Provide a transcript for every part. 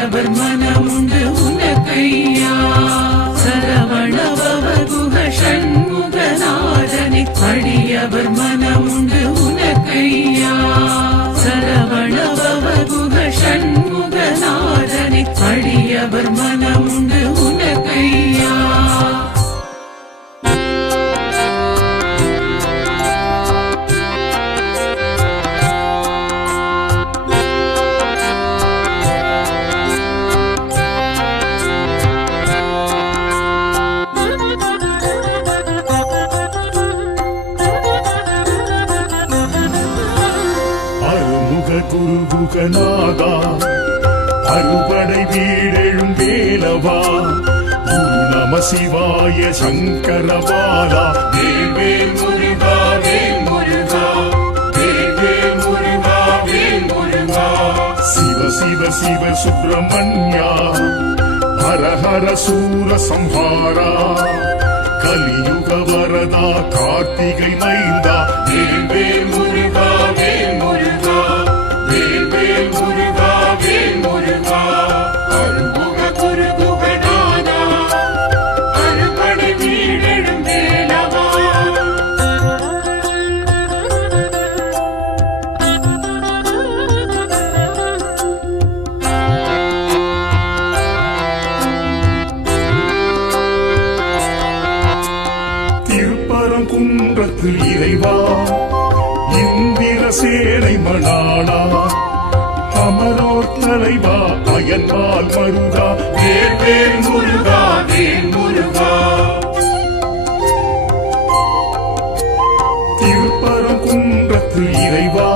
அடியவர் மனமுண்டு உனக்கையா சரவணபவ குஹ ஷண்முகநாதனை அடியவர் மனமுண்டு உனக்கையா சரவணபவ குஹ ஷண்முகநாதனை அடியவர் மனமுண்டு உனக்கையா குருகுகநாதா அறுபடை வீடெழும் வேலவா குரு நம சிவாய சங்கரபாலா வேல் முருகா வேல் முருகா வேல் முருகா வேல் முருகா சிவ சிவ சிவ சுப்பிரமணியா ஹர ஹர சூர சம்ஹாரா கலியுக வரதா கார்த்திகை மைந்தா வேல் முருகா வேல் முருகா வேல் முருகா வேல் முருகா அருள்முக குருகுகநாதா அறுபடை வீடெழும் வேலவா திருப்பரங்குன்றத்து இறைவா இந்திர சேனை மணாளா அமரோர் தலைவா அயன்பால் மருகா வேல் முருகா வேல் முருகா திருப்பரங்குன்றத்து இறைவா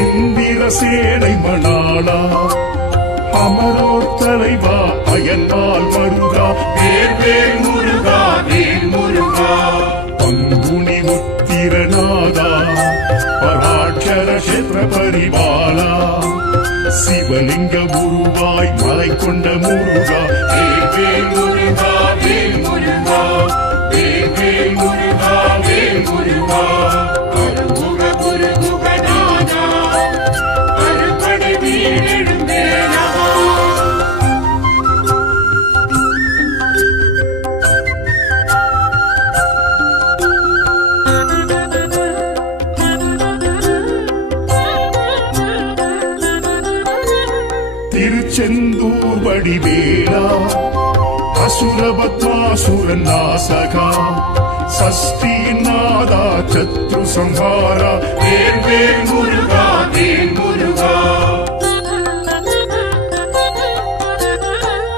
இந்திர சேனை மணாளா அமரோர் தலைவா அயன்பால் மருகா வேல் முருகா வேல் முருகா பங்குனி உத்திரநாதா பராட்சர கஷேத்திர பரிபாலா சிவலிங்க உருவாய் மலை கொண்ட முருகா வேல் முருகா வேல் முருகா வேல் முருகா வேல் முருகா அருள்முக குருகுகநாதா அறுபடை வீடெழும் வேலவா திருச்செந்தூர் வடிவேலா அசுரபத்மாசுரன் நாசகா சஷ்டியின் நாதா சத்ரு சம்ஹாரா வேல் முருகா வேல் முருகா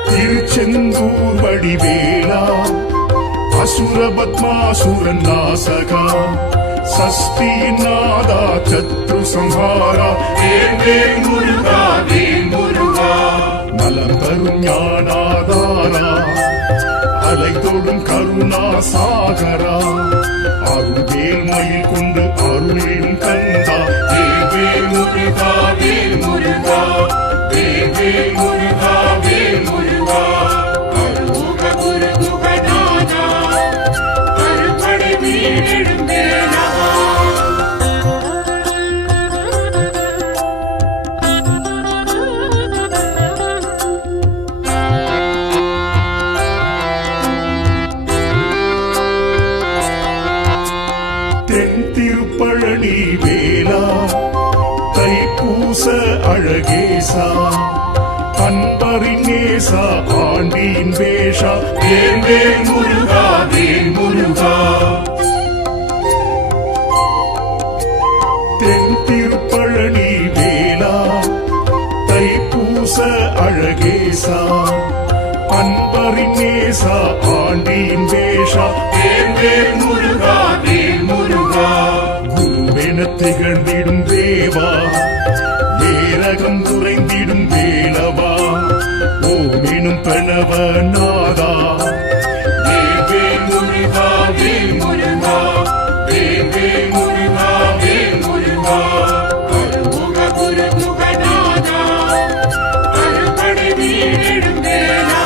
திருச்செந்தூர் வடிவேலா அசுரபத்மாசுரன் நாசகா சஷ்டியின் நாதா சத்ரு சம்ஹாரா வேல் முருகா வேல் முருகா நலம் தரும் ஞானாதாரா அலை தொடும் கருணா சாகரா அருள்வேல் மயில் கொண்டு அருளின் கந்தா வேல் முருகா வேல் முருகா வேல் முருகா வேல் முருகா அருள்முக குருகுகநாதா அறுபடை வீடெழும் வேலவா தென் திருப்பழனி வேலா தைப்பூச அழகேசா அன்பரின் நேசா ஆண்டியின் வேஷா வேல் முருகா வேல் முருகா தென் திருப்பழனி வேலா தைப்பூச அழகேசா அன்பரின் நேசா ஆண்டியின் வேஷா வேல் முருகா வேல் முருகா குருவென திகழ்ந்திடும் தேவா வேரகம் குறைந்திடும் வேலவா ஓமெனும் பிரணவ நாதா வேல் முருகா வேல் முருகா வேல் முருகா வேல் முருகா அருள்முக குருகுகநாதா அறுபடை வீடெழும் வேலவா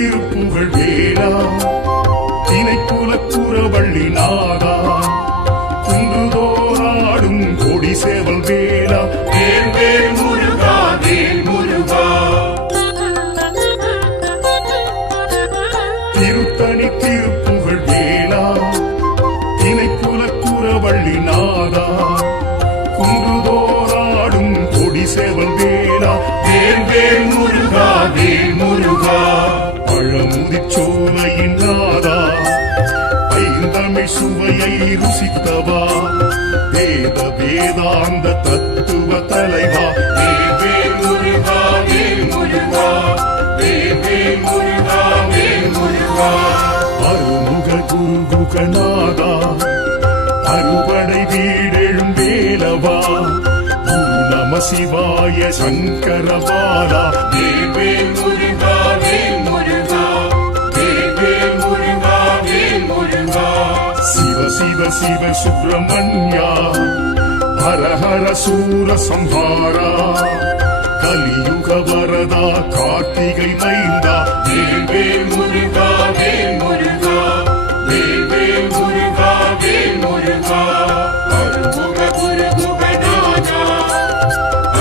திருப்புகழ் வேலா தினைக்குல குறவள்ளி நாதா குன்றுதோறாடும் கொடி சேவல் வேலா வேல் வேல் முருகா வேல் முருகா திருத்தணி திருப்புகழ் வேலா தினைக்குல குறவள்ளி நாதா குன்றுதோறாடும் கொடி சேவல் வேலா வேல் வேல் முருகா வேல் முருகா பழமுதிர்ச்சோலையின் நாதா ஐந்தமிழ் சுவையை ருசித்தவா வேத வேதாந்த தத்துவ தலைவா வேல் வேல் முருகா வேல் முருகா வேல் வேல் முருகா வேல் முருகா அருமுக குருகுகநாதா அறுபடை வீடெழும் வேலவா குரு நம சிவாய சங்கரபாலா வேல் வேல் முருகா வேல் முருகா வேல் வேல் முருகா வேல் முருகா சிவ சிவ சிவ சுப்பிரமணியா ஹர ஹர சூர சம்ஹாரா கலியுக வரதா கார்த்திகை மைந்தா வேல் வேல் முருகா வேல் முருகா வேல் வேல் முருகா வேல் முருகா அருமுக குருகுகநாதா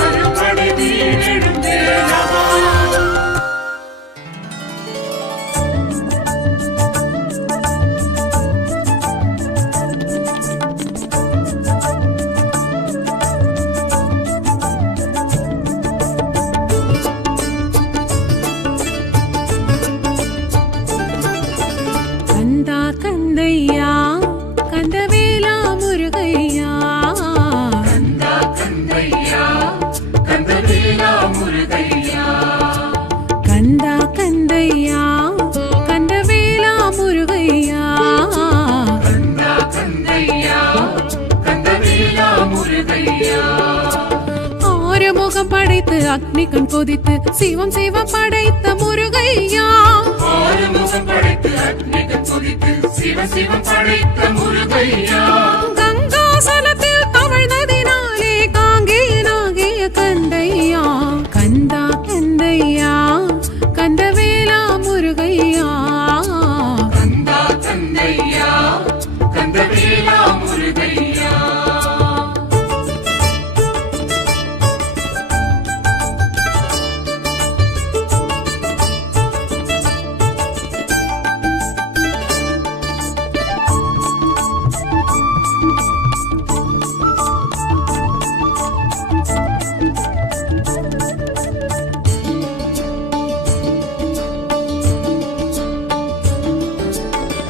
அறுபடை வீடெழும் வேலவா கந்தா கந்தையா கந்தவேலா முருகையா கந்தா கந்தையா கந்தவேலா முருகையா கந்தா கந்தையா கந்தவேலா முருகையா கந்தா கந்தையா கந்தவேலா முருகையா ஆறுமுகம் படைத்து அக்னி கண் கொதித்து சிவம் சிவம் படைத்த முருகையா ஆறுமுகம் படைத்து அக்னிகள் கொதித்து சிவ சிவம் படைத்த முருகையா கங்காசலத்தில் தவழ்ந்ததினாலே காங்கேயனாகிய கந்தையா கந்தா கந்தையா கந்தவேலா முருகையா கந்தா கந்தையா கந்தவேலா முருகையா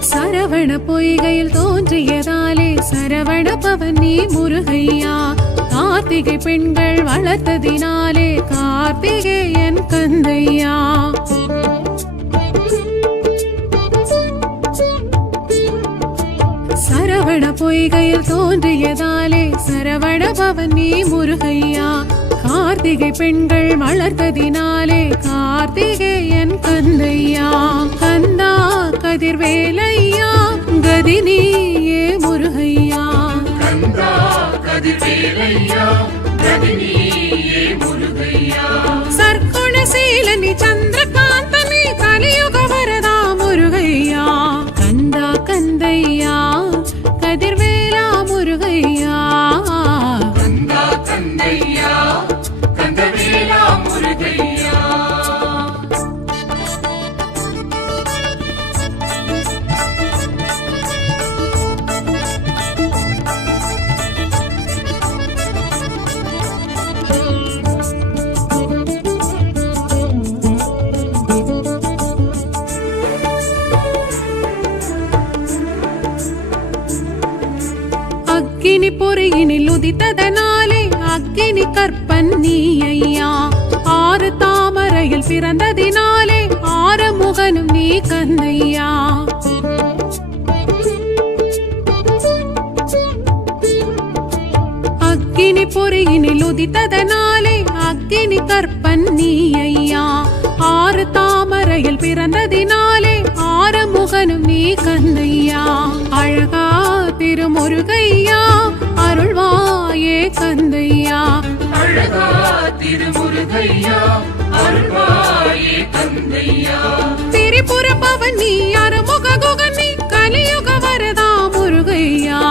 சரவண பொய்கையில் தோன்றியதாலே சரவண பவன் நீ முருகையா கார்த்திகை பெண்கள் வளர்த்ததினாலே கார்த்திகேயன் கந்தையா சரவண பொய்கையில் தோன்றியதாலே சரவண பவன் நீ முருகையா கார்த்திகை பெண்கள் வளர்த்ததினாலே கார்த்திகேயன் கந்தையா கந்தா கதிர்வேலையா கதினியே முருகையா கந்தா கதிர்வேலையா கதினியே முருகையா சர்க்குணசீலனி சந்திரகாந்தனி கலியுக வரதா முருகையா கந்தா கந்தையா கதிர்வேலா முருகையா கந்தா கந்தையா கந்தவேலா முருகையா அக்கினி பொறியினில் உதித்ததனாலே அக்கினி கற்பன் நீ ஐயா ஆறு தாமரையில் பிறந்ததினாலே ஆறுமுகனும் நீ கந்தையா அக்கினி பொறியினில் உதித்ததனாலே அக்கினி கற்பன் நீ ஐயா ஆறு தாமரையில் பிறந்ததினாலே ஆறுமுகனும் நீ கந்தையா அழகா திருமுருகையா அருள்வாயே கந்தையா அழகா திருமுருகையா அருள்வாயே கந்தையா திரிபுர புறப்பவன் நீ அருமுக குகன் நீ கலியுக வரதா முருகையா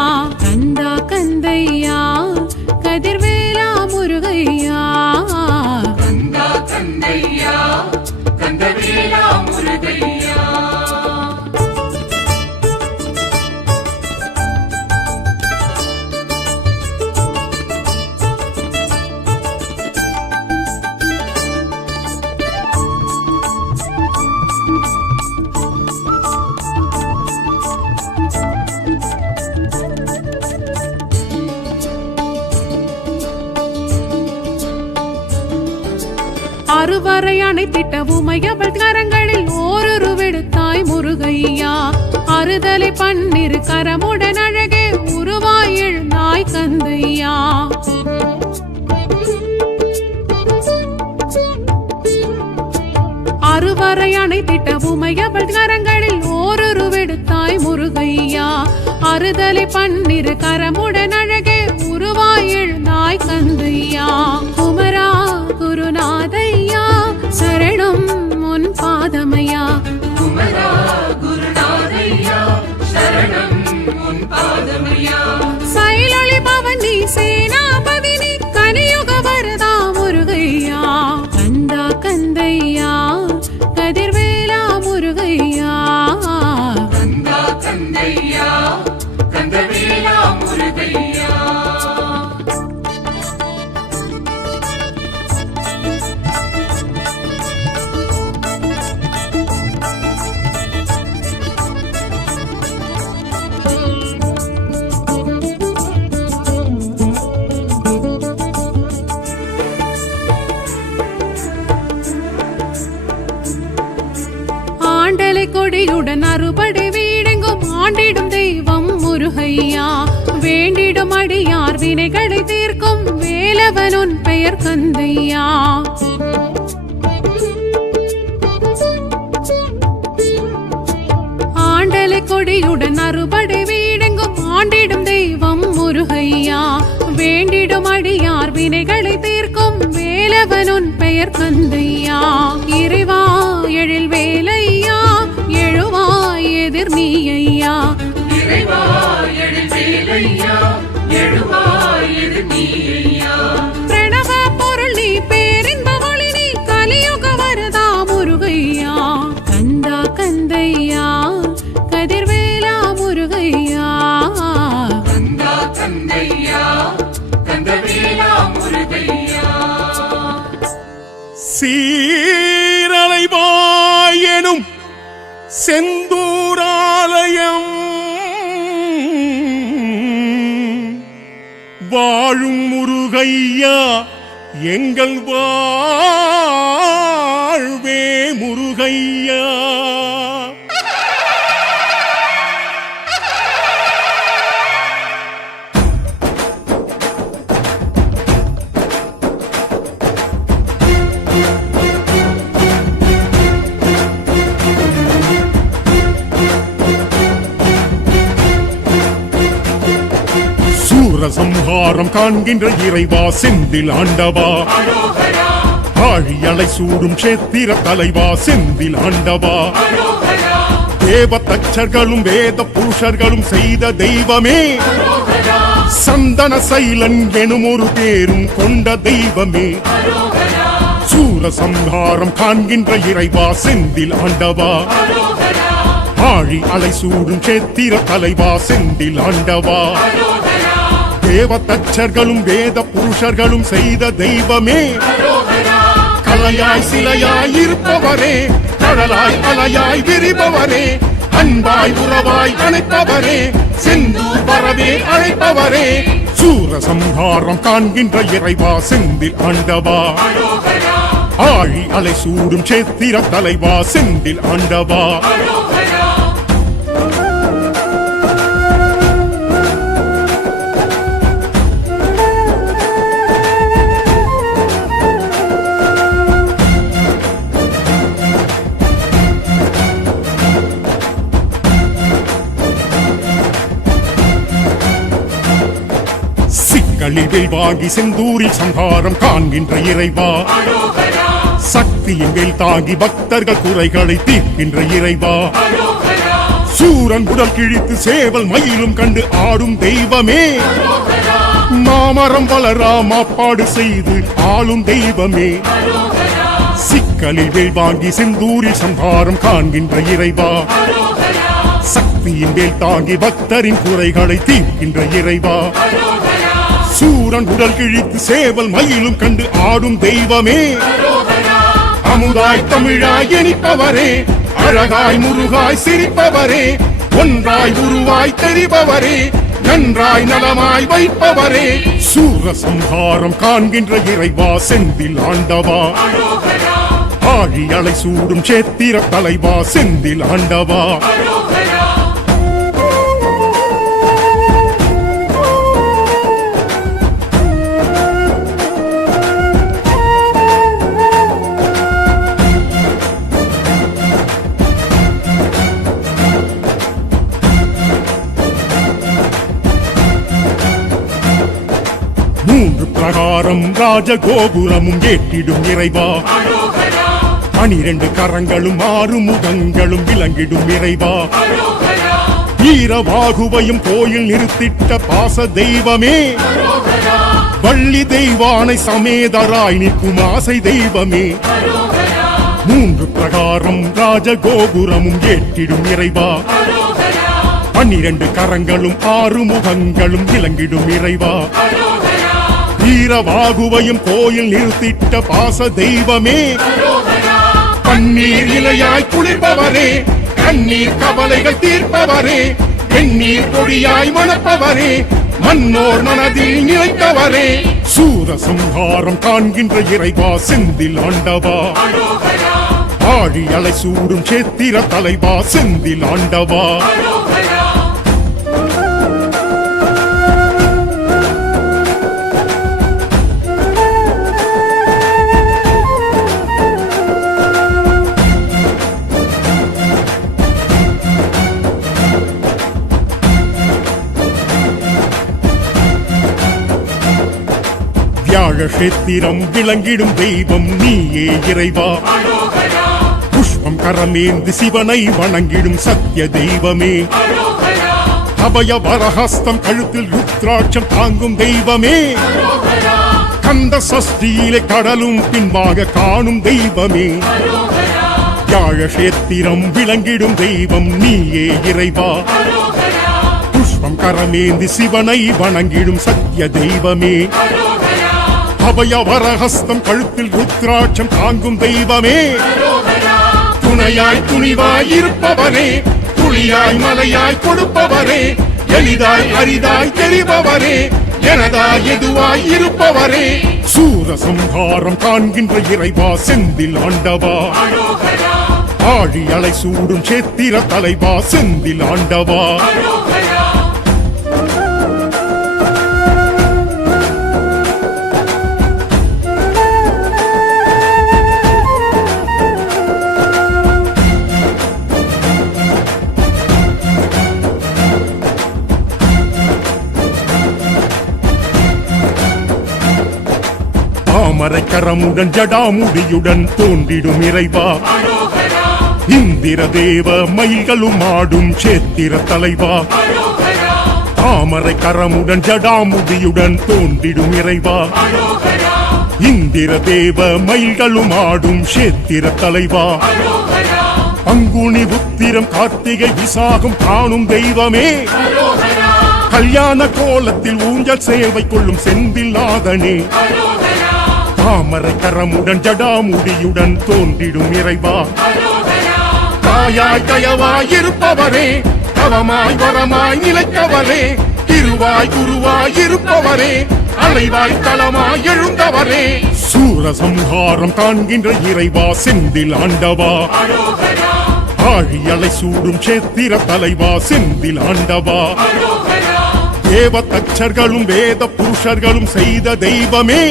கந்தா கந்தையா கதிர்வேலா முருகையா கந்தா கந்தையா கந்தவேலா முருகையா அறுவரை அணைத்திட்ட உமையவள் கரங்களில் ஓருருவெடுத்தாய் முருகையா அறுதலை பன்னிரு கரமுடன் அழகே உருவாய் எழுந்தாய் கந்தையா அறுவரை அணைத்திட்ட உமையவள் கரங்களில் ஓருருவெடுத்தாய் முருகையா அறுதலை பன்னிரு கரமுடன் அழகே உருவாய் எழுந்தாய் கந்தையா குமரா குருநாதையா சரணம் முன் பாதமையா குமரா குருநாதையா சரணம் உன் பாதமையா சைலொளி பவனி சேனாபதி நீ கலியுக வரதா முருகையா கந்தா கந்தையா கதிர்வேலா முருகையா கந்தா கந்தையா கந்தவேலா முருகையா ஆண்டலை கொடியுடன் அறுபடை வீடெங்கும் ஆண்டிடும் தெய்வம் முருகையா வேண்டிடும் அடியார் வினைகளை தீர்க்கும் வேலவனுன் பெயர் கந்தையா ஆண்டலை கொடியுடன் அறுபடை வீடெங்கும் ஆண்டிடும் தெய்வம் முருகையா வேண்டிடும் அடியார் வினைகளை தீர்க்கும் வேலவனுன் பெயர் கந்தையா இறைவா எழில் வேலையா எழுவாய் எதிர் நீயா இறைவா எழில் வேலையா எழுவாய் எதிர் நீயா பிரணவ பொருள் நீ பேரின்ப ஒளி நீ கலியுக வரதா முருகையா கந்தா கந்தையா கதிர்வேலா முருகையா கந்தா கந்தையா கந்தவேலா முருகையா சீரலைவாயெனும் செந்தூராலயம் வாழும் முருகையா எங்கள் வாழ்வே முருகையா சூரசம்ஹாரம் காண்கின்ற இறைவா செந்தில் ஆண்டவா அரோகரா ஆழியலை சூடும் சேத்திர தலைவா செந்தில் ஆண்டவா அரோகரா தேவ தச்சர்களும் வேத புருஷர்களும் செய்த தெய்வமே அரோகரா சந்தன சைலன் எனும் ஒரு பேரும் கொண்ட தெய்வமே அரோகரா சூரசம்ஹாரம் காண்கின்ற இறைவா செந்தில் ஆண்டவா அரோகரா ஆழி அலை சூடும் சேத்திர தலைவா செந்தில் ஆண்டவா அரோகரா தேவ தச்சர்களும் வேத புருஷர்களும் செய்த தெய்வமே அரோகரா கலையாய் சிலையாய் இருப்பவரே கடலாய் அலையாய் விரிபவரே அன்பாய் உறவாய் அணைப்பவரே செந்தூர் வரவே அழைப்பவரே சூரசம்ஹாரம் காண்கின்ற இறைவா செந்தில் ஆண்டவா அரோகரா ஆழி அலை சூடும் சேத்திர தலைவா செந்தில் ஆண்டவா அரோகரா சிக்கலில் வாங்கி செந்தூரில் சம்ஹாரம் காண்கின்ற இறைவா அரோகரா சக்தியின் மேல் தாங்கி பக்தர்கள் குறைகளை தீர்க்கின்ற இறைவா சூரன் உடல் கிழித்து சேவல் மயிலும் கண்டு ஆடும் தெய்வமே மாமரம் வளரா மாப்பாடு செய்து ஆளும் தெய்வமே சிக்கலில் வேல் வாங்கி செந்தூரில் சம்ஹாரம் காண்கின்ற இறைவா சக்தியின் மேல் தாங்கி பக்தரின் குறைகளை தீர்க்கின்ற இறைவா சூரன் உடல் கிழித்து சேவல் மயிலும் கண்டு ஆடும் தெய்வமே அமுதாய் தமிழாய் இனிப்பவரே அழகாய் முருகாய் சிரிப்பவரே ஒன்றாய் உருவாய் தெரிபவரே நன்றாய் நலமாய் வைப்பவரே சூரசம்ஹாரம் காண்கின்ற இறைவா செந்தில் ஆண்டவா ஆழி அலை சூடும் சேத்திர தலைவா செந்தில் ஆண்டவா மூன்று பிரகாரம் ராஜகோபுரமும் ஏற்றிடும் இறைவா 12 கரங்களும் 6 முகங்களும் விளங்கிடும் இறைவா வீரவாகுவையும் கோயில் நிறுத்திட்ட பாச தெய்வமே வள்ளி தெய்வானை சமேதராய் நிற்கும் ஆசை தெய்வமே மூன்று பிரகாரம் ராஜகோபுரமும் ஏற்றிடும் இறைவா 12 கரங்களும் 6 முகங்களும் விளங்கிடும் இறைவா வீரவாகுவையும் கோயில் நிறுத்திட்ட பாச தெய்வமே பன்னீர் இலையாய் குளிர்பவரே கண்ணீர் கவலைகள் தீர்ப்பவரே வெந்நீர் பொடியாய் மணப்பவரே மன்னோர் மனதில் நிலைத்தவரே சூரசம்ஹாரம் காண்கின்ற இறைவா செந்தில் ஆண்டவா ஆழி அலை சூடும் சேத்திர தலைவா செந்தில் ஆண்டவா வியாழக்ஷேத்திரம் விளங்கிடும் தெய்வம் நீயே இறைவா புஷ்பம் கரமேந்து சிவனை வணங்கிடும் சத்திய தெய்வமே அபய வரஹஸ்தம் கழுத்தில் ருத்ராட்சம் தாங்கும் தெய்வமே கந்த சஷ்டியிலே கடலும் பின்பாக காணும் தெய்வமே வியாழக்ஷேத்திரம் விளங்கிடும் தெய்வம் நீயே இறைவா புஷ்பம் கரமேந்து சிவனை வணங்கிடும் சத்திய தெய்வமே அபய வரஹஸ்தம் கழுத்தில் ருத்ராட்சம் தாங்கும் தெய்வமே துணையாய் துணிவாய் இருப்பவரே துளியாய் மலையாய் கொடுப்பவரே எளிதாய் அரிதாய் தெரிபவரே எனதாய் எதுவாய் இருப்பவரே சூரசம்ஹாரம் காண்கின்ற இறைவா செந்தில் ஆண்டவா ஆழி அலை சூடும் சேத்திர தலைவா செந்தில் ஆண்டவா தாமரைக்கரமுடன் ஜடாமுடியுடன் தோன்றிடும் இறைவா இந்திர தேவ மயில்களும் ஆடும் சேத்திர தலைவா தாமரைக்கரமுடன் ஜடாமுடியுடன் தோன்றிடும் இறைவா இந்திர தேவ மயில்களும் ஆடும் சேத்திர தலைவா அங்குனி உத்திரம் கார்த்திகை விசாகம் காணும் தெய்வமே கல்யாண கோலத்தில் ஊஞ்சல் சேவை கொள்ளும் செந்தில்லாதனே தாமரை கரமுடன் ஜடாமுடியுடன் தோன்றிடும் இறைவா தாயாய் தயவாய் இருப்பவரே தவமாய் வரமாய் நிலைத்தவரே திருவாய் குருவாய் இருப்பவரே அலைவாய் தளமாய் எழுந்தவரே சூரசம்ஹாரம் காண்கின்ற இறைவா செந்தில் ஆண்டவா ஆழி அலை சூடும் சேத்திர தலைவா செந்தில் ஆண்டவா தேவ தச்சர்களும் வேத புருஷர்களும் செய்த தெய்வமே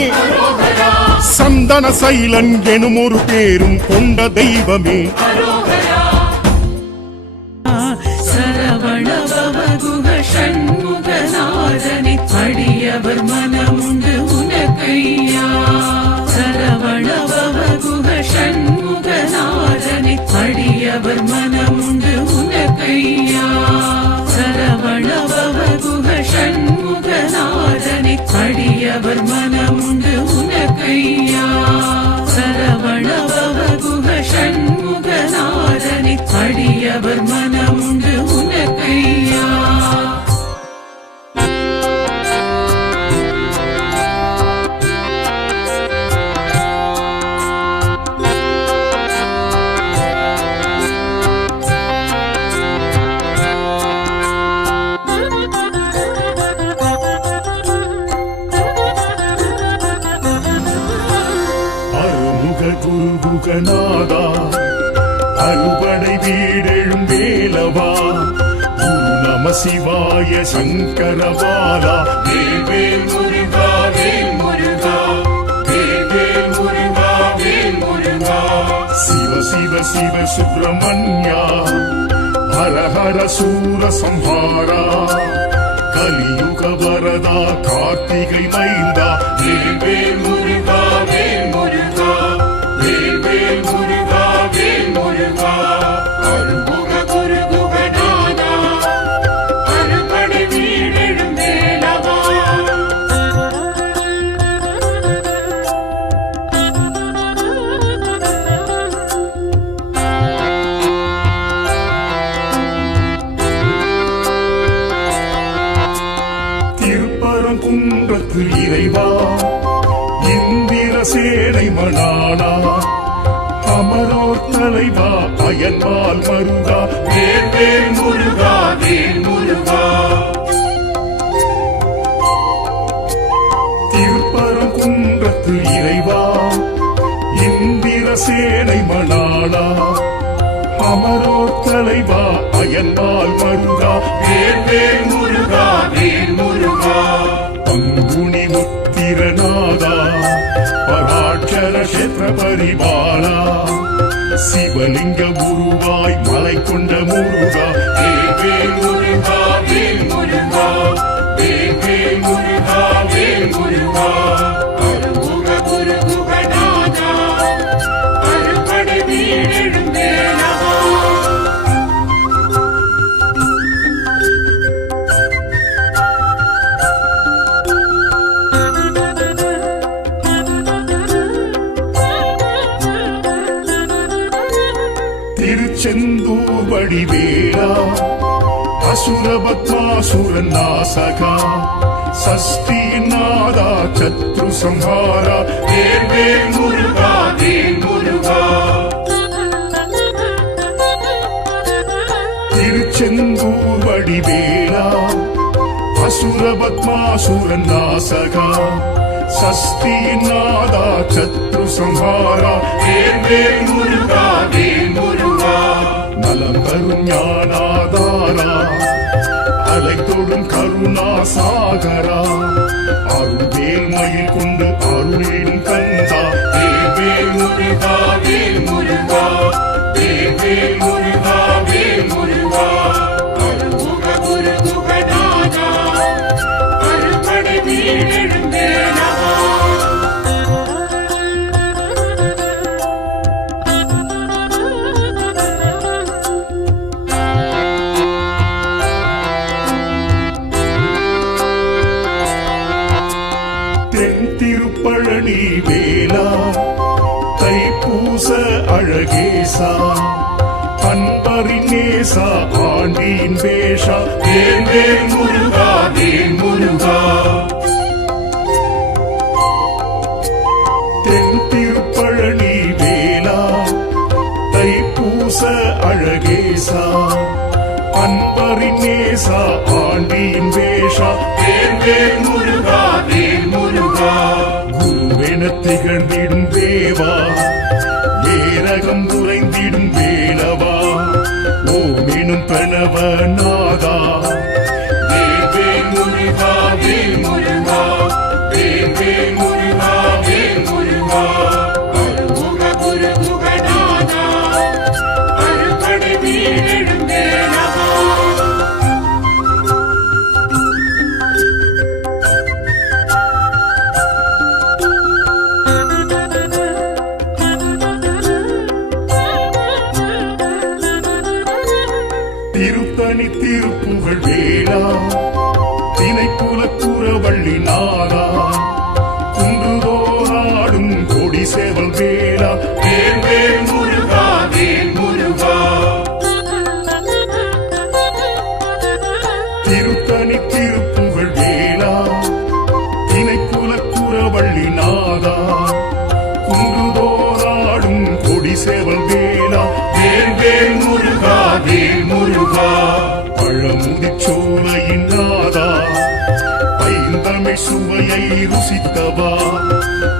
சந்தன சைலன் எனும் ஒரு பேரும் கொண்ட தெய்வமே சரவணபவகுக ஷண்முகநாதனை அடியவர் மனமுண்டு உனக்கையா சரவணபவகுக அடியவர் மனமுண்டு உனக்கையா சரவணபவ குஹ சண்முகநாதனை அடியவர் மனமுண்டு உனக்கையா சரவணபவ குஹ சண்முகநாதனை அடியவர் மனமுண்டு உனக்கையா குருகுகநாதா அறுபடை வீடெழும் வேலவா குரு நம சிவாய சங்கரபாலா வேல் முருகா வேல் முருகா வேல் முருகா வேல் முருகா சிவ சிவ சிவ சுப்பிரமணியா ஹர ஹர சூர சம்ஹாரா கலியுக வரதா கார்த்திகை மைந்தா வேல் முருகா வேல் முருகா வேல் முருகா வேல் முருகா அருள்முக குருகுகநாதா அறுபடை வீடெழும் வேலவா திருப்பரங்குன்றத்து இறைவா இந்திர சேனை மணானா அமரோர் தலைவா அயன்பால் மருகா வேல் முருகா வேல் முருகா திருப்பரங்குன்றத்து இறைவா இந்திர சேனை மணானா அமரோர் தலைவா அயன்பால் மருகா வேல் முருகா வேல் முருகா பங்குனி உத்திரநாதா பராட்சர கஷேத்திர பரிபாலா சிவலிங்க உருவாய் மலை கொண்ட முருகா வேல் முருகா வேல் முருகா வேல் முருகா வேல் முருகா அருள்முக குருகுகநாதா அறுபடை வீடெழும் வேலவா திருச்செந்தூர் வடிவேலா அசுரபத்மாசுரன் நாசகா சஷ்டிநாதா சத்ரு சம்ஹாரா வேல் முருகா வேல் முருகா திருச்செந்தூர் வடிவேலா அசுரபத்மாசுரன் நாசகா சஷ்டிநாதா சத்ரு சம்ஹாரா வேல் முருகா வேல் முருகா நலம் தரும் ஞானாதாரா அலை தொடும் கருணா சாகரா அருள்வேல் மயில் கொண்டு அருளிடும் கந்தா வேல் முருகா வேல் முருகா வேல் முருகா வேல் முருகா அருள்முக குருகுகநாதா அறுபடை வீடெழும் வேலவா தென் திருப்பழனி வேலா தைப்பூச அழகேசா அன்பரின் நேசா ஆண்டியின் வேஷா வேல் முருகா வேல் முருகா தென் திருப்பழனி வேலா தைப்பூச அழகேசா அன்பரின் நேசா ஆண்டியின் வேஷா வேல் முருகா வேல் முருகா குருவென திகழ்ந்திடும் தேவா ஏரகம் உறைந்திடும் வேலவா ஓமெனும் பிரணவ நாதா வேல் முருகா வேல் முருகா வேல் முருகா வேல் முருகா அருள்முக குருகுகநாதா அறுபடை வீடெழும் வேலவா வள்ளிநாதா குன்றுதோராடும் கொடி சேவல் வேலா வேல் வேல் முருகா வேல் முருகா பழமுதிச்சோலையின் நாதா ஐந்தமிழ் சுவையை ருசித்தவா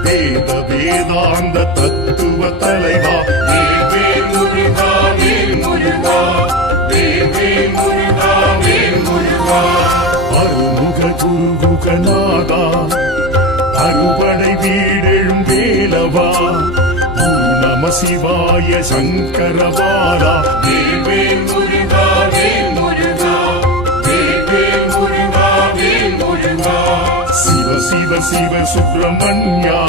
வேத வேதாந்த தத்துவ தலைவா வேல் வேல் முருகா வேல் முருகா வேல் வேல் முருகா வேல் முருகா அருமுக குருகுகநாதா அறுபடை வீடெழும் வேலவா ஓம் நம சிவாய சங்கரபாலா வேல் வேல் முருகா வேல் முருகா வேல் வேல் முருகா வேல் முருகா சிவ சிவ சிவ சுப்பிரமணியா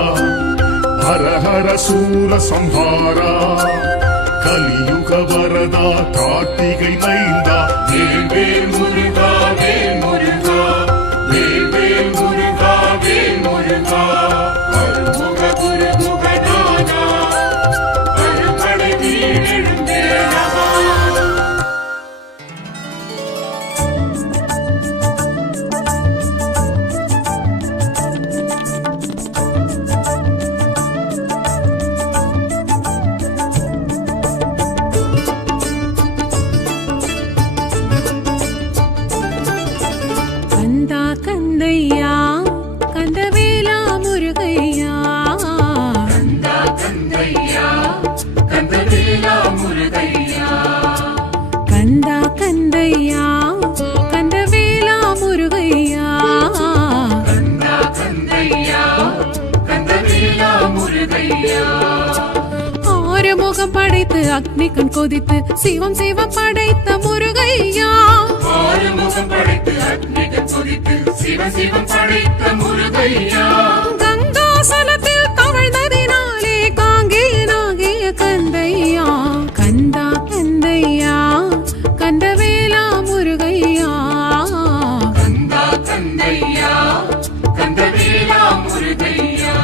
ஹர ஹர சூர சம்ஹாரா கலியுக வரதா கார்த்திகை மைந்தா வேல் வேல் முருகா வேல் முருகா வேல் வேல் முருகா வேல் முருகா அருமுக குருகுகநாதா அறுபடை வீடெழும் வேலவா கந்தா கந்தையா கந்தவேலா முருகையா கந்தா கந்தையா கந்தவேலா முருகையா கந்தா கந்தையா கந்தவேலா முருகையா கந்தா கந்தையா கந்தவேலா முருகையா ஆறுமுகம் படைத்து அக்னி கண் கொதித்து சிவம் சிவம் படைத்த முருகையா ஆறுமுகம் படைத்து அக்னிகள் கொதித்து சிவ சிவம் படைத்த முருகையா கங்காசலத்தில் தவழ்ந்ததினாலே காங்கேயனாகிய கந்தையா கந்தா கந்தையா கந்தவேலா முருகையா கந்தா கந்தையா கந்தவேலா முருகையா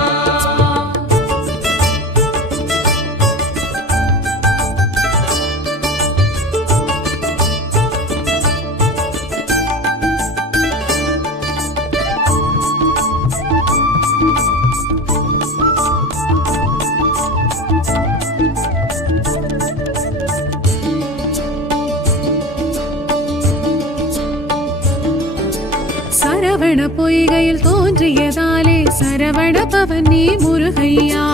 சரவண பொய்கையில் தோன்றியதாலே சரவண பவன் நீ முருகையா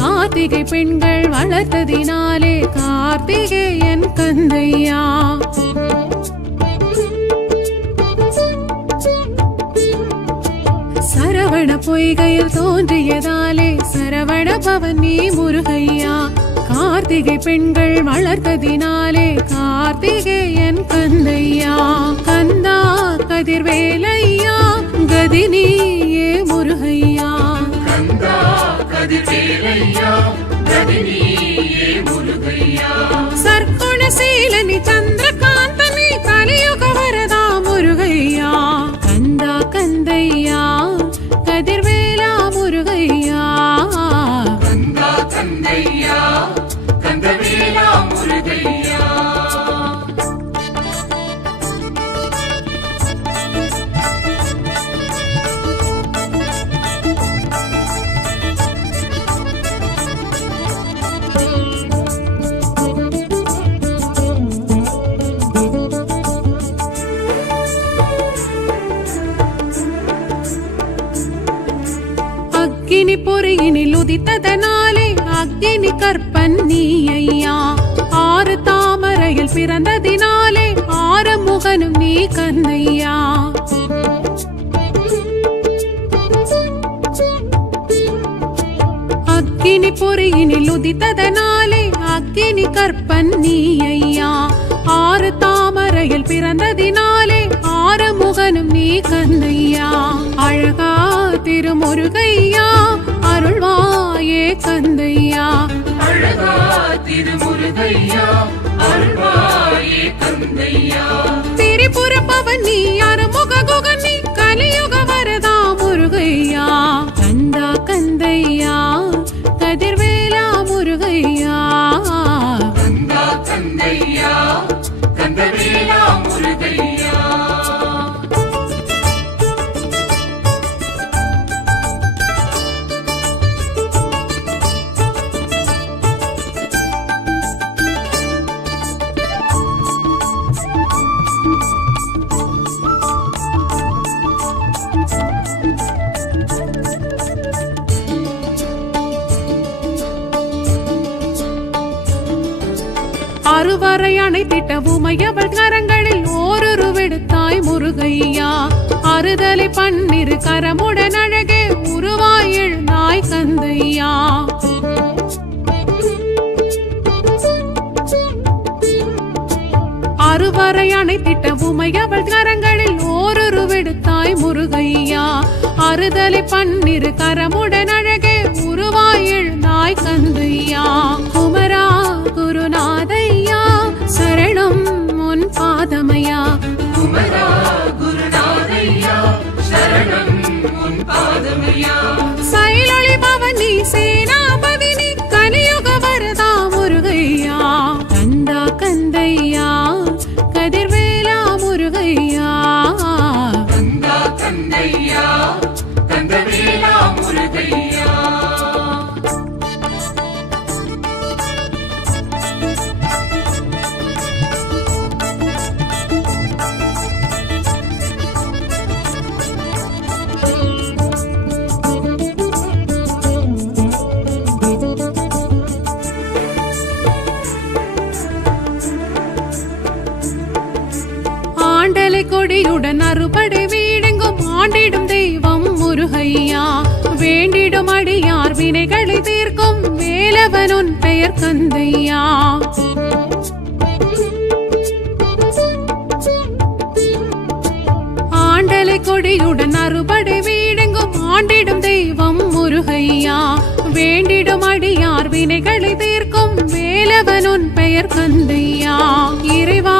கார்த்திகை பெண்கள் வளர்த்ததினாலே கார்த்திகேயன் கந்தையா சரவண பொய்கையில் தோன்றியதாலே சரவண பவன் நீ முருகையா கார்த்திகை பெண்கள் வளர்த்ததினாலே கார்த்திகேயன் கந்தையா கந்தா கதிர்வேலையா கதினியே முருகையா கந்தா கதிர்வேலையா கதினியே முருகையா சர்க்குணசீலனி சந்திரகாந்தனி கலியுக வரதா முருகையா கந்தா கந்தையா கதிர்வேலா முருகையா கந்தா கந்தையா கந்தவேலா முருகையா அக்கினி பொறியினில் உதித்ததனாலே அக்கினி கற்பன் நீ ஐயா ஆறு தாமரையில் பிறந்ததினாலே ஆறு முகனும் நீ கந்தையா அக்கினி பொறியினில் உதித்ததனாலே அக்கினி கற்பன் நீ ஐயா ஆறு தாமரையில் பிறந்ததினாலே ஆறு முகனும் நீ கந்தையா அழகா திருமுருகையா அருள்வாயே கந்தையா அழகா திருமுருகையா அருள்வாயே கந்தையா திரிபுர பவன் நீ அறுமுக குகன் நீ கலியுக வரதா முருகையா கந்தா கந்தையா கதிர்வேலா முருகையா கந்தா கந்தையா கந்தவேலா முருகையா அறுவரை அணைத்திட்ட உமையவள் கரங்களில் ஓருருவெடுத்தாய் முருகையா அறுதலை பன்னிரு கரமுடன் அழகே உருவாய் எழுந்தாய் கந்தையா அறுவரை அணைத்திட்ட உமையவள் கரங்களில் ஓருருவெடுத்தாய் முருகையா அறுதலை பன்னிரு கரமுடன் அழகே உருவாய் எழுந்தாய் கந்தையா குமரா குருநாதையா சரணம் உன் பாதமையா குமரா குருநாதையா சரணம் உன் பாதமையா சைலொளி பவனி சேனாபதினி கலியுக வரதா முருகையா கந்தா கந்தையா கதிர்வேலா முருகையா கந்தா கந்தையா கந்தவேலா முருகையா ஆண்டலை கொடியுடன் அறுபடை வீடெங்கும் ஆண்டிடும் தெய்வம் முருகையா வேண்டிடும் அடியார் வினைகளை தீர்க்கும் வேலவன் உன் பெயர் கந்தையா ஆண்டலை கொடியுடன் அறுபடை வீடெங்கும் ஆண்டிடும் தெய்வம் முருகையா வேண்டிடும் அடியார் வினைகளை தீர்க்கும் வேலவன் உன் பெயர் கந்தையா இறைவா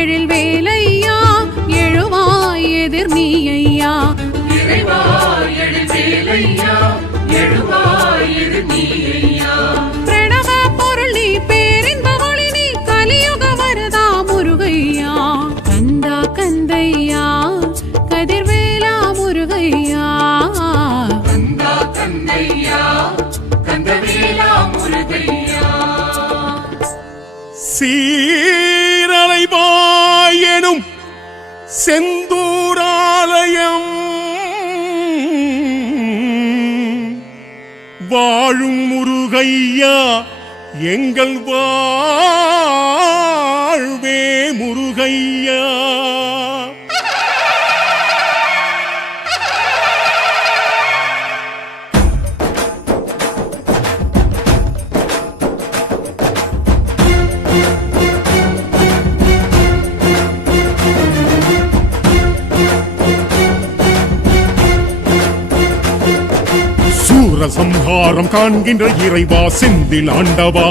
எழில் வேலையா எழுவாய் எதிர் நீ ஐயா இறைவா எழு வேலையா எழுவாய் எது நீ ஐயா பிரணவ பொருள் நீ பேரின்ப ஒளி நீ கலியுக வரதா முருகையா கந்தா கந்தையா கதிர்வேலா முருகையா கந்தா கந்தையா கந்தவேலா முருகையா சீரலைவாயெனும் செந்தூராலயம் வாழும் முருகையா எங்கள் வாழ்வே முருகையா சூரசம்ஹாரம் காண்கின்ற இறைவா செந்தில் ஆண்டவா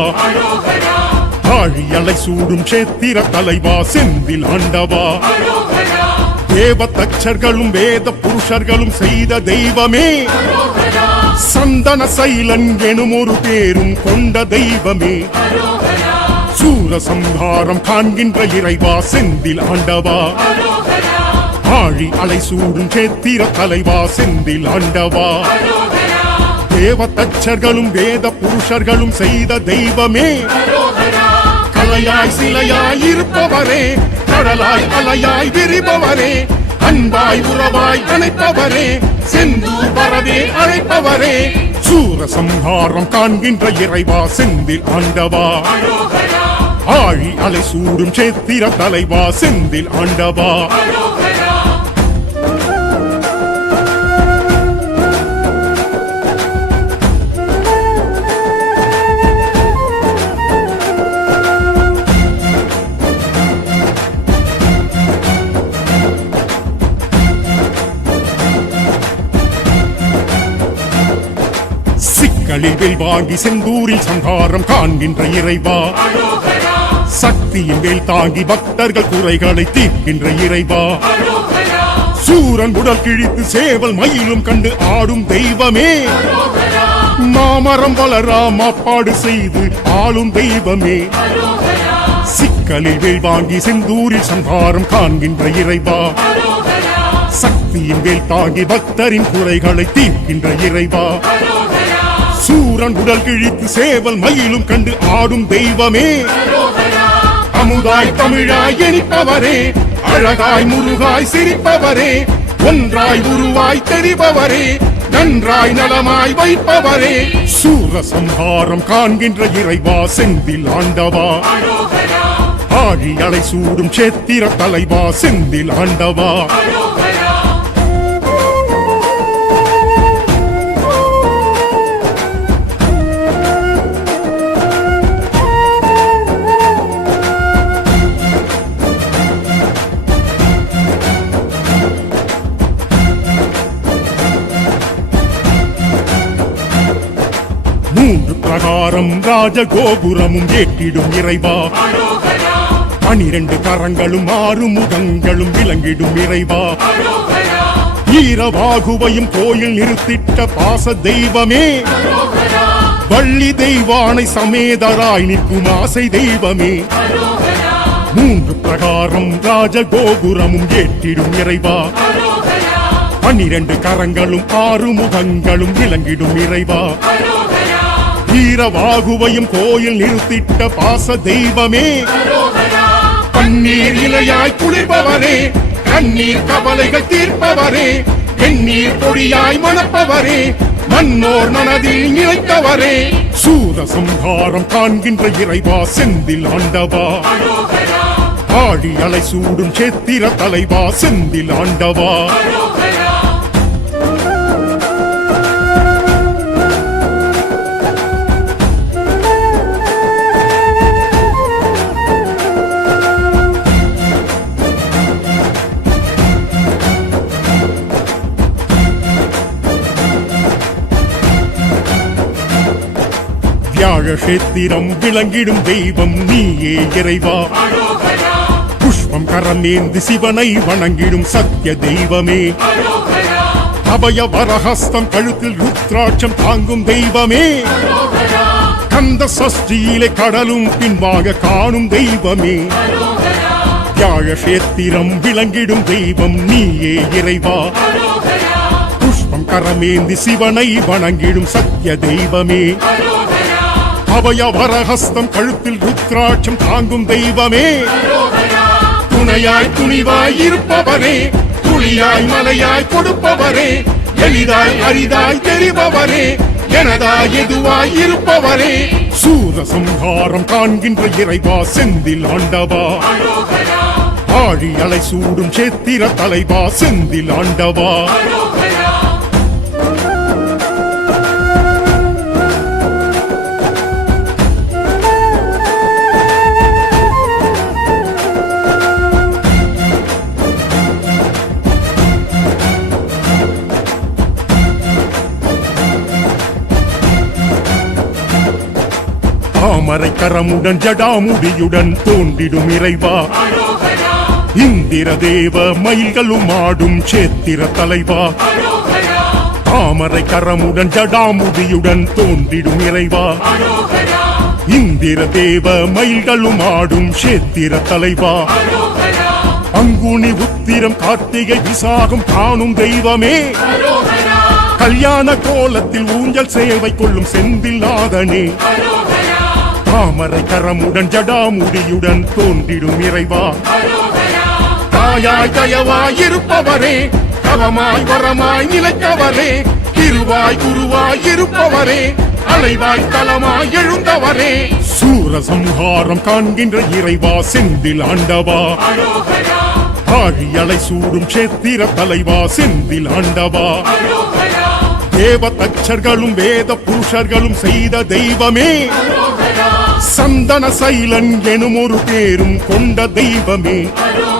ஆழியலை சூடும் சேத்திர தலைவா செந்தில் ஆண்டவா தேவ தச்சர்களும் வேத புருஷர்களும் செய்த தெய்வமே சந்தன சைலன் எனும் ஒரு பேரும் கொண்ட தெய்வமே சூரசம்ஹாரம் காண்கின்ற இறைவா செந்தில் ஆண்டவா ஆழி அலை சூடும் சேத்திர தலைவா செந்தில் ஆண்டவா தேவ தச்சர்களும் வேத புருஷர்களும் செய்த தெய்வமே கலையாய் சிலையாய் இருப்பவரே கடலாய் அலையாய் விரிபவரே அன்பாய் உறவாய் அணைப்பவரே செந்தூர் வரவே அழைப்பவரே சூரசம்ஹாரம் காண்கின்ற இறைவா செந்தில் ஆண்டவா ஆழி அலை சூடும் சேத்திர தலைவா செந்தில் ஆண்டவா சிக்கலில் வாங்கி செந்தூரில் சங்காரம் காண்கின்ற இறைவா சக்தியின் வேல் தாங்கி பக்தர்கள் குறைகளை தீர்க்கின்ற இறைவா சூரன் உடல் கிழித்து சேவல் மயிலும் கண்டு ஆடும் தெய்வமே மாமரம் வளரா மாப்பாடு செய்து ஆளும் தெய்வமே சிக்கலில் வேல் வாங்கி செந்தூரில் சங்காரம் காண்கின்ற இறைவா சக்தியின் வேல் தாங்கி பக்தரின் குறைகளை தீர்க்கின்ற இறைவா சூரன் உடல் கிழித்து சேவல் மயிலும் கண்டு ஆடும் தெய்வமே அமுதாய் தமிழாய் இனிப்பவரே அழகாய் முருகாய் சிரிப்பவரே ஒன்றாய் உருவாய் தெரிபவரே நன்றாய் நலமாய் வைப்பவரே சூரசம்ஹாரம் காண்கின்ற இறைவா செந்தில் ஆண்டவா ஆழி அலை சூடும் சேத்திர தலைவா செந்தில் ஆண்டவா அரோகரா மூன்று பிரகாரம் ராஜகோபுரமும் ஏற்றிடும் இறைவா அரோகரா 12 கரங்களும் 6 முகங்களும் விளங்கிடும் இறைவா அரோகரா ஈரவாகுவையும் கோயில் நிறுத்திட்ட பாச தெய்வமே அரோகரா வள்ளி தெய்வானை சமேதராய் நிற்கும் ஆசை தெய்வமே அரோகரா மூன்று பிரகாரம் ராஜகோபுரமும் ஏற்றிடும் இறைவா அரோகரா 12 கரங்களும் 6 முகங்களும் விளங்கிடும் இறைவா அரோகரா ஈரவாகுவையும் கோயில் நிறுத்திட்ட பாச தெய்வமே அரோகரா பன்னீர் இலையாய் குளிர்பவரே கண்ணீர் கவலைகள் தீர்ப்பவரே எண்ணீர் பொடியாய் மணப்பவரே மன்னோர் மனதில் நிலைத்தவரே சூர சம்ஹாரம் காண்கின்ற இறைவா செந்தில் ஆண்டவா அரோகரா ஆழி அலை சூடும் சேத்திர தலைவா செந்தில் ஆண்டவா அரோகரா வியாழ கஷேத்திரம் விளங்கிடும் தெய்வம் நீயே இறைவா அரோகரா புஷ்பம் கரமேந்தி சிவனை வணங்கிடும் சத்திய தெய்வமே அரோகரா அபய வரஹஸ்தம் கழுத்தில் ருத்ராட்சம் தாங்கும் தெய்வமே அரோகரா கந்த சஷ்டியிலே கடலும் பின்பாக காணும் தெய்வமே அரோகரா வியாழ கஷேத்திரம் விளங்கிடும் தெய்வம் நீயே இறைவா அரோகரா புஷ்பம் கரமேந்தி சிவனை வணங்கிடும் சத்திய தெய்வமே அரோகரா அபய வரஹஸ்தம் கழுத்தில் ருத்ராட்சம் தாங்கும் தெய்வமே அரோகரா துணையாய் துணிவாய் இருப்பவரே துளியாய் மலையாய் கொடுப்பவரே எளிதாய் அரிதாய் தெரிபவரே எனதாய் எதுவாய் இருப்பவரே சூர சம்ஹாரம் காண்கின்ற இறைவா செந்தில் ஆண்டவா அரோகரா ஆழி அலை சூடும் சேத்திர தலைவா செந்தில் ஆண்டவா அரோகரா தாமரை கரமுடன் ஜடாமுடியுடன் தோன்றிடும் இறைவா அரோகரா இந்திர தேவ மயில்களும் ஆடும் சேத்திர தலைவா அரோகரா தாமரை கரமுடன் ஜடாமுடியுடன் தோன்றிடும் இறைவா அரோகரா இந்திர தேவ மயில்களும் ஆடும் சேத்திர தலைவா அரோகரா அங்குனி உத்திரம் கார்த்திகை விசாகம் காணும் தெய்வமே அரோகரா கல்யாண கோலத்தில் ஊஞ்சல் சேவை கொள்ளும் செந்தில் நாதனே அரோகரா தாமரை கரமுடன் ஜடாமுடியுடன் தோன்றிடும் இறைவா அரோகரா தாயாய் தயவாய் இருப்பவரே தவமாய் வரமாய் நிலைத்தவரே திருவாய் குருவாய் இருப்பவரே அலைவாய் தலமாய் எழுந்தவரே சூர சம்ஹாரம் காண்கின்ற இறைவா செந்தில் ஆண்டவா அரோகரா ஆழி அலை சூடும் சேத்திர தலைவா செந்தில் ஆண்டவா அரோகரா தேவ தச்சர்களும் வேத புருஷர்களும் செய்த தெய்வமே அரோகரா சந்தன சைலன் எனும் ஒரு பேரும் கொண்ட தெய்வமே அரோகரா